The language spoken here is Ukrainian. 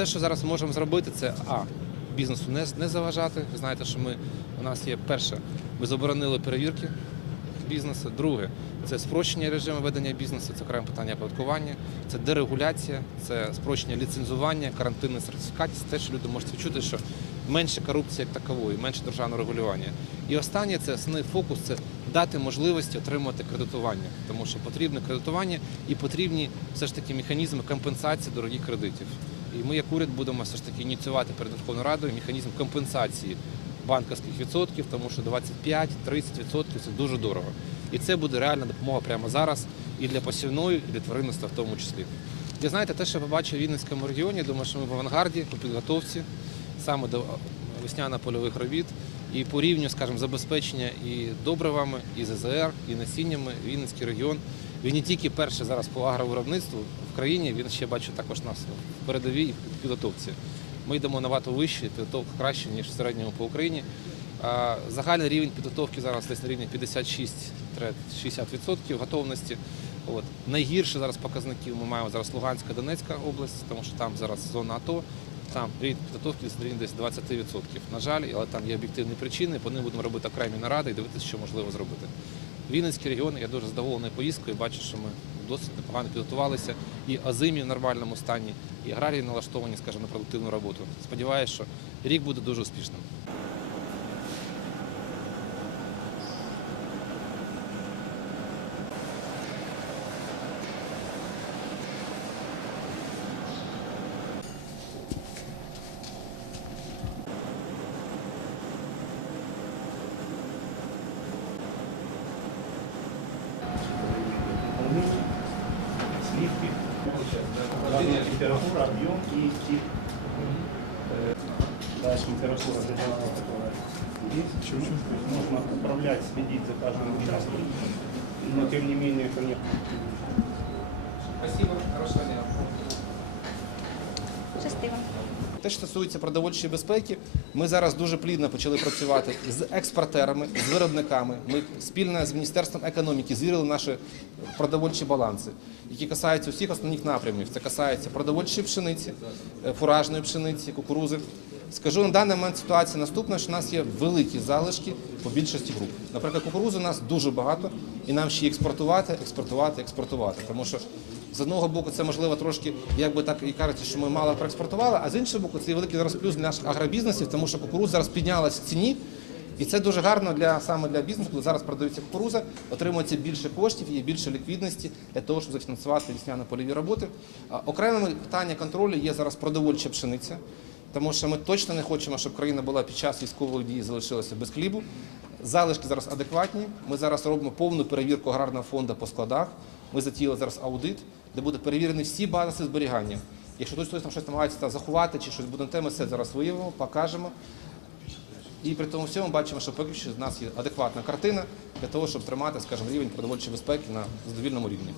те, що зараз можемо зробити, це а бізнесу не, не заважати. Ви знаєте, що ми у нас є перше, ми заборонили перевірки бізнесу. Друге, це спрощення режиму ведення бізнесу, це окреме питання оподаткування, це дерегуляція, це спрощення ліцензування, карантинний сертифікат. Це те, що люди можуть відчути, що менше корупції як такової, менше державного регулювання. І останнє це основний фокус це дати можливості отримувати кредитування, тому що потрібне кредитування і потрібні все ж таки механізми компенсації дорогих кредитів. І ми, як уряд, будемо все ж таки ініціювати перед Верховною Радою механізм компенсації банківських відсотків, тому що 25-30% це дуже дорого. І це буде реальна допомога прямо зараз і для посівної, і для тваринництва в тому числі. І знаєте, те, що я побачив в Вінницькому регіоні, думаю, що ми в авангарді у підготовці саме до весняно-польових робіт і по рівню, скажімо, забезпечення і добривами, і ЗЗР, і насіннями Вінницький регіон. Він не тільки перший зараз по агровиробництву в країні, він ще бачу також нас в передовій підготовці. Ми йдемо набагато вище, підготовка краще, ніж в середньому по Україні. Загальний рівень підготовки зараз десь на рівні 56-60% готовності. От. Найгірше зараз показників ми маємо зараз Луганська, Донецька область, тому що там зараз зона АТО, там рівень підготовки десь на рівні десь 20%. На жаль, але там є об'єктивні причини, по ним будемо робити окремі наради і дивитися, що можливо зробити. Вінницький регіон, я дуже задоволений поїздкою, бачу, що ми досить непогано підготувалися. І азимі в нормальному стані, і аграрії налаштовані, скажімо, на продуктивну роботу. Сподіваюся, що рік буде дуже успішним. разная температура, объем и тип. Э, Дальше температура прибора, которая есть. То есть можно управлять, следить за каждым участком, но тем не менее, конечно, Спасибо, хорошого дня. Щастиво. Те, що стосується продовольчої безпеки, ми зараз дуже плідно почали працювати з експортерами, з виробниками. Ми спільно з міністерством економіки звірили наші продовольчі баланси, які касаються усіх основних напрямів. Це касається продовольчої пшениці, е, фуражної пшениці, кукурузи. Скажу на даний момент ситуація наступна, що у нас є великі залишки по більшості груп. Наприклад, кукурузи у нас дуже багато, і нам ще експортувати, експортувати, експортувати. Тому що з одного боку це можливо трошки, як би так і кажуть, що ми мало проекспортували, а з іншого боку, це є великий зараз плюс для наших агробізнесів, тому що кукурудза зараз піднялась в ціні. І це дуже гарно для саме для бізнесу, коли зараз продаються кукуруза, отримується більше коштів, є більше ліквідності для того, щоб зафінансувати весняно-польові роботи. Окремими питання контролю є зараз продовольча пшениця, тому що ми точно не хочемо, щоб країна була під час військових дій залишилася без хлібу. Залишки зараз адекватні. Ми зараз робимо повну перевірку аграрного фонду по складах. Ми затіяли зараз аудит, де буде перевірені всі бази зберігання. Якщо хтось там щось намагається заховати чи щось буде на теми, все зараз виявимо, покажемо. І при тому всьому бачимо, що поки що в нас є адекватна картина для того, щоб тримати, скажімо, рівень продовольчої безпеки на задовільному рівні.